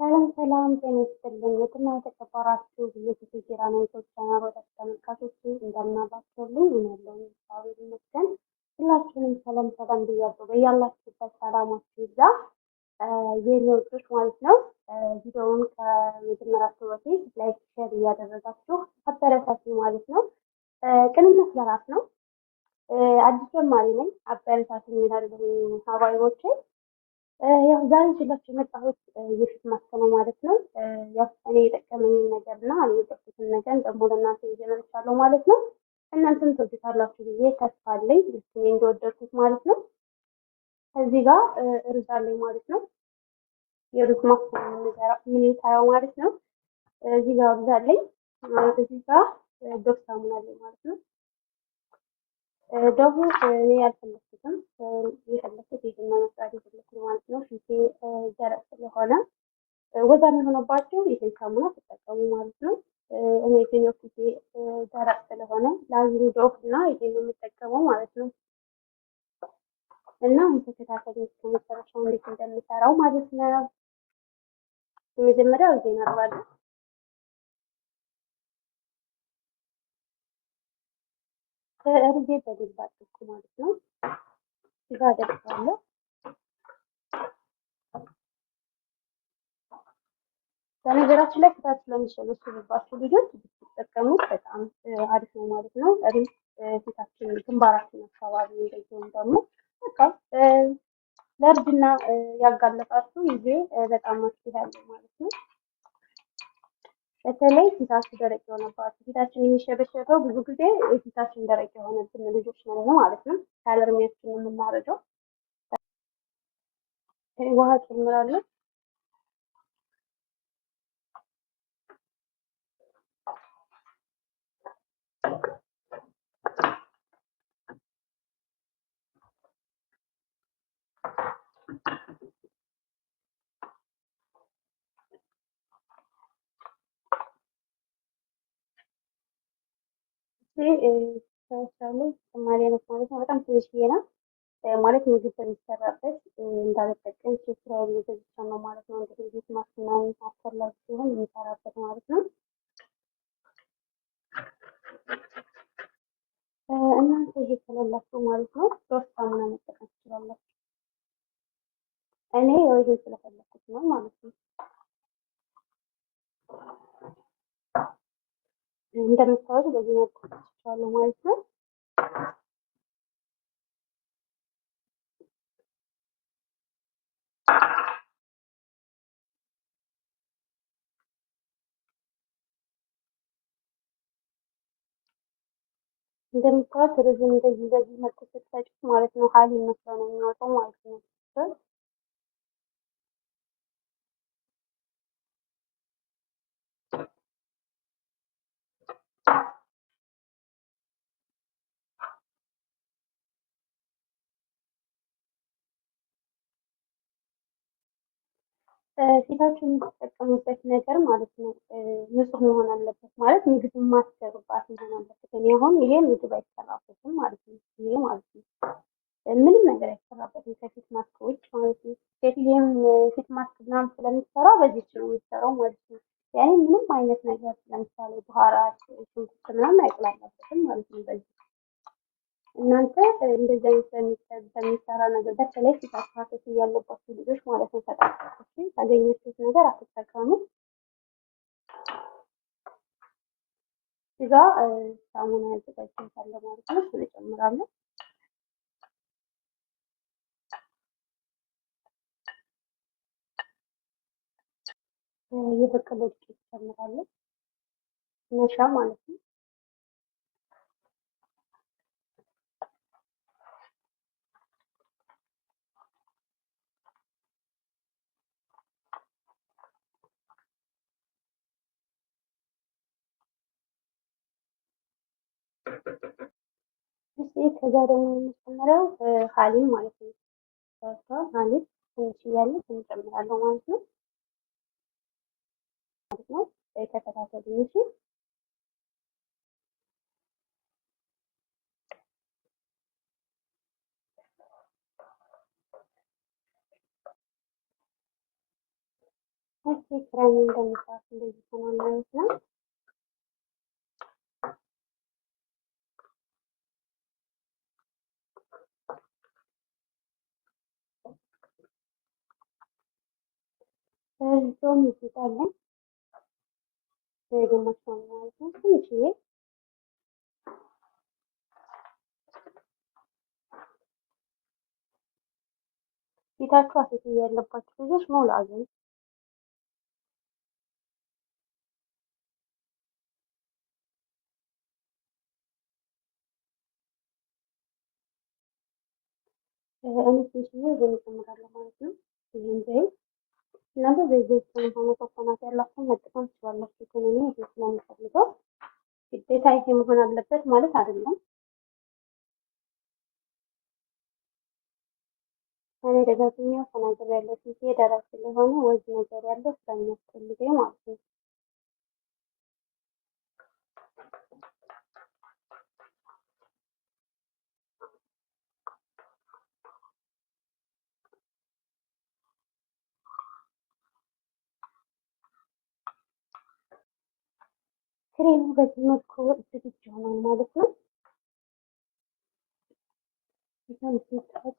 ሰላም ሰላም ጤና ይስጥልኝ ውድና የተከበራችሁ የዩቲዩብ ቻናል ተመልካቾች እንደምን አላችሁልኝ? እኔ ያለሁኝ እግዚአብሔር ይመስገን። ሁላችሁንም ሰላም ሰላም ብያለሁ። በያላችሁበት ሰላማችሁ ይብዛ የኔ ወዶች ማለት ነው። ቪዲዮውን ከመጀመራችሁ በፊት ላይክ፣ ሼር እያደረጋችሁ አበረታቱ ማለት ነው። ቅንነት ለራስ ነው። አዲስ ጀማሪ ነኝ። አበረታቱ ይላሉ ሀባይቦቼ። ያው ዛሬ ይዤላችሁ የመጣሁት የፊት ማስክ ነው ማለት ነው። ያው እኔ የጠቀመኝን ነገር እና እኔ የጠቀምኩትን ነገር ደግሞ ለእናንተ ይዤ መጥቻለሁ ማለት ነው። እናንተም ትወዱታላችሁ ብዬ ተስፋ አለኝ። እኔ እንደወደድኩት ማለት ነው። እዚህ ጋር ሩዝ አለኝ ማለት ነው። የሩዝ ማስክ ነው የምንሰራው ማለት ነው። እዚህ ጋር ሩዝ አለኝ። እዚህ ጋር ዶቭ ሳሙና አለኝ ማለት ነው። ደግሞ እኔ ያልፈለኩትም የፈለኩት ይሄን መስራት የፈለኩት ማለት ነው። ፊቴ ደረቅ ስለሆነ ወዛ የሚሆነባቸው ይሄን ሳሙና ተጠቀሙ ማለት ነው። እኔ ግን ያው ፊቴ ደረቅ ስለሆነ ላዝሩ ዶፍ እና ይሄን ነው የምጠቀመው ማለት ነው። እና ተከታተሉ እስከ መጨረሻው እንዴት እንደምሰራው ማለት ነው። የመጀመሪያው እዚህ እናደርጋለን። እርጌ በደንብ አድርጉ ማለት ነው። እዚህ ጋር አደርጋለሁ። በነገራችን ላይ ፊታችሁ ለሚሸበሸብባችሁ ልጆች ብትጠቀሙት በጣም አሪፍ ነው ማለት ነው። ፊታችን ግንባራችን አካባቢ እንደዚሁም ደግሞ በቃ ለእርጅና ያጋለጣችሁ ይሄ በጣም መፍትሄ ያለው ማለት ነው። በተለይ ፊታችሁ ደረቅ የሆነባችሁ ፊታችን የሚሸበሸበው ብዙ ጊዜ ፊታችን ደረቅ የሆነብን ልጆች ነው ማለት ነው። ካለርሚያችን የምናረገው ውሃ ጨምራለሁ። ለምሳሌ ተጨማሪ አይነት ማለት ነው። በጣም ትንሽዬ ናት ማለት ምግብ በሚሰራበት እንዳልጠቀም ስራ እየገዝቻ ነው ማለት ነው። እንግዲህ ቤት ማስናኝ አስፈላጊ ሲሆን የሚሰራበት ማለት ነው። እናንተ ይሄ ከሌላችሁ ማለት ነው ሶስት ሳሙና መጠቀም ትችላላችሁ። እኔ ይሄ ስለፈለኩት ነው ማለት ነው። እንደምታዩት በዚህ መልኩ ትችላላችሁ ማለት ነው። እንደምታዩት ሩዝን እንደዚህ በዚህ መልኩ ስትፈጩት ማለት ነው ሀሊ መስሎ ነው የሚወጣው ማለት ነው። ፊታችሁ የምትጠቀሙበት ነገር ማለት ነው ንጹህ መሆን አለበት ማለት ምግብ ማሰሩባት መሆን አለበት። እኔ አሁን ይሄ ምግብ አይሰራበትም ማለት ነው። ይሄ ማለት ነው ምንም ነገር አይሰራበትም ከፊት ማስክ ውጭ ማለት ነው። ሴትዬም ፊት ማስክ ምናምን ስለምትሰራ በዚህ ነው የምትሰራው ማለት ነው። ያኔ ምንም አይነት ነገር ለምሳሌ ባህራት ሽንኩርት ምናምን አይቀላቀልበትም ማለት ነው በዚህ እናንተ እንደዚህ አይነት በሚሰራ ነገር በተለይ ፊታችሁ ያለባችሁ ልጆች ማለት ነው ተጠንቀቁ። ካገኛችሁት ነገር አትጠቀሙ። እዛ ሳሙና ያዘጋጅቻለሁ ማለት ነው። እሱን እጨምራለሁ። የበቀለ ዱቄት እጨምራለሁ ነሻ ማለት ነው። ከዛ ደግሞ የምጨምረው ሀሊብ ማለት ነው። ሀሊብ ትንሽ እያለ እንጨምራለሁ ማለት ነው ተከታተሉ እሺ። እሺ ክሬም እንደምታውቁ እንደዚህ ሆኗል ማለት ነው። ጾም ይጣለን ግማሽ ነው ማለት ነው። ትንሽዬ ፊታችሁ አፍት ያለባችሁ ልጆች ሞላ አገኝ እኔ ትንሽዬ ዘይት እጨምራለሁ ማለት ነው። ይሄን ዘይት እናንተ ዘይት ሆነ ኮኮናት ያላችሁ መጠቀም ትችላላችሁ። ግን እኔ ይሄ ስለምፈልገው ግዴታ ይሄ መሆን አለበት ማለት አይደለም። እኔ ደጋግሜ ተናግሬያለሁ። ፊቴ ደረቅ ስለሆነ ወዝ ነገር ያለው ስለሚያስፈልገኝ ማለት ነው። ክሬሙ በዚህ መልኩ ዝግጁ ሆኗል ማለት ነው። ይሄን ሲታጥ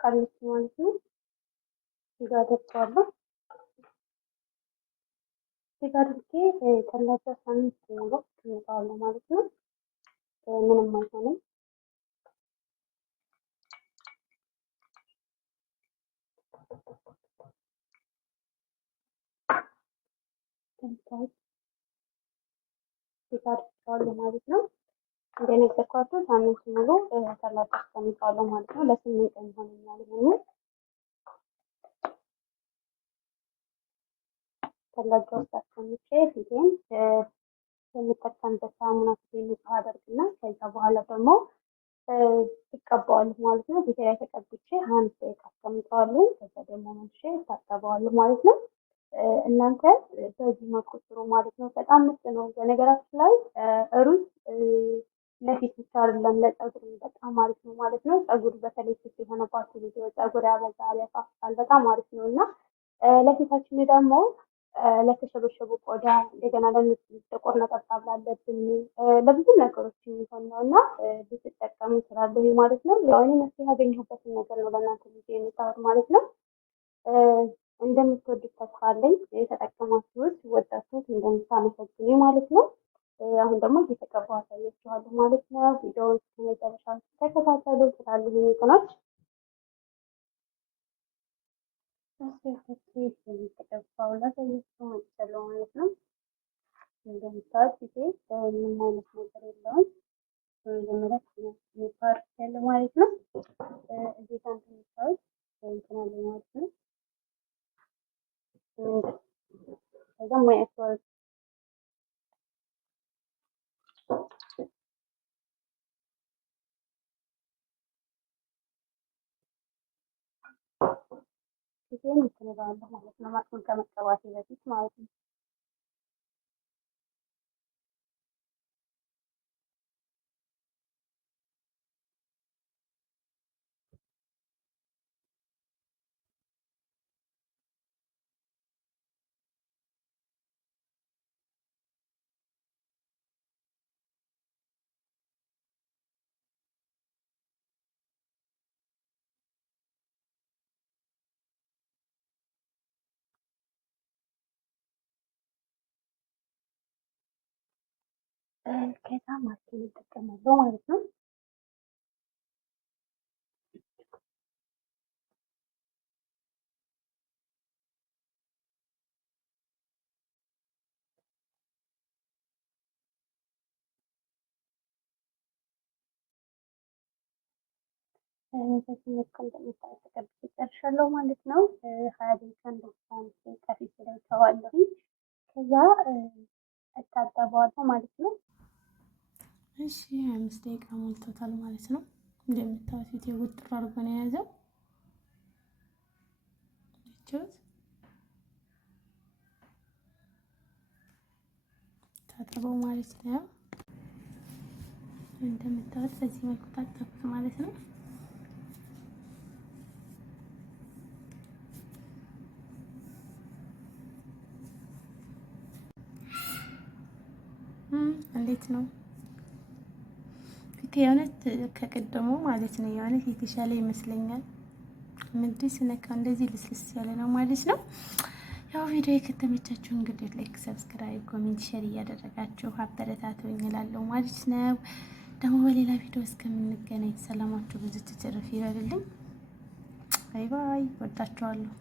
ቃልስ ማለት ነው። እዚህ አደርገዋለሁ። እዚህ አድርጌ ከላጣ ሳምንት ሙሉ ተቀምጠዋለሁ ማለት ነው። ምንም አይሆንም። እዚህ አድርጌዋለሁ ማለት ነው። እንደነገርኳችሁ ሳምንት ሙሉ ከላጣ አስቀምጠዋለሁ ማለት ነው። ለ8 ቀን ይሆነኛል ይሄንን ከላጣ ውስጥ አስቀምጬ ፊቴን የምጠቀምበት ሳሙና ፊቴን ንጹህ አደርግና ከዛ በኋላ ደግሞ እቀባዋለሁ ማለት ነው። ፊቴ ላይ ተቀብቼ 5 ደቂቃ አስቀምጠዋለሁ። ከዛ ደግሞ መልሼ እታጠበዋለሁ ማለት ነው። እናንተ በዚህ መልኩ ስሩ ማለት ነው። በጣም ምርጥ ነው። በነገራችን ላይ ሩዝ ለፊት ብቻ አይደለም ለፀጉር በጣም አሪፍ ነው ማለት ነው። ፀጉር በተለይ ፊት የሆነባችሁ ልጆች ፀጉር ያበዛል፣ ያፋፋል፣ በጣም አሪፍ ነው እና ለፊታችን ደግሞ ለተሸበሸቡ ቆዳ እንደገና ጥቁር ነጠብጣብ ላለብን ለብዙ ነገሮች የሚሆን ነው እና ብትጠቀሙ ስላለሁ ማለት ነው። ያው እኔ መፍትሄ ያገኘሁበትን ነገር ነው ለእናንተ ጊዜ የመጣሁት ማለት ነው። እንደምትወዱት ተስፋ አለኝ። የተጠቀማችሁት ወዳችሁት እንደምታመሰግኑ ማለት ነው። አሁን ደግሞ እየተቀባሁ አሳያችኋለሁ ማለት ነው። ቪዲዮውን መጨረሻ ተከታተሉ ስላሉ ሁኔታዎች የተቀባው ላሳያችሁ መጥቻለሁ ማለት ነው። እንደምታዩት ፊቴ ምንም አይነት ነገር የለውም። በመጀመሪያ ፓርክ ያለ ማለት ነው። እዚህ ጋር እንደምታዩት እንትን አለ ማለት ነው። ከዛ ማያቸዋል ፊቴን እንትን እለዋለሁ ማለት ነው። ማስኩን ከመቀባቴ በፊት ማለት ነው። ከዛ ማስኩን እጠቀማለሁ ማለት ነው። በዚህ መልኩ እንደምታዩት ተቀብቼ ጨርሻለሁ ማለት ነው። 20 ደቂቃ እንደዚህ ከፊት ላይ ተዋለሁ። ከዛ እታጠበዋለሁ ማለት ነው። እሺ 5 ደቂቃ ሞልቶታል ማለት ነው። እንደምታዩት ፊቴ ውጥር አድርጎ ነው የያዘው። ታጠበው ማለት ነው። እንደምታዩት በዚህ መልኩ ታጠብኩት ማለት ነው። እንዴት ነው ፊቴ? የእውነት ከቀደሙ ማለት ነው የእውነት የተሻለ ይመስለኛል። ምንድን ስነካ እንደዚህ ልስልስ ያለ ነው ማለት ነው። ያው ቪዲዮ ከተመቻችሁ እንግዲህ ላይክ፣ ሰብስክራይብ፣ ኮሜንት፣ ሼር እያደረጋችሁ አበረታቱኝ እላለሁ ማለት ነው። ደግሞ በሌላ ቪዲዮ እስከምንገናኝ ሰላማችሁ ብዙ ትትርፍ ይበልልኝ። ባይ ባይ። ወዳችኋለሁ።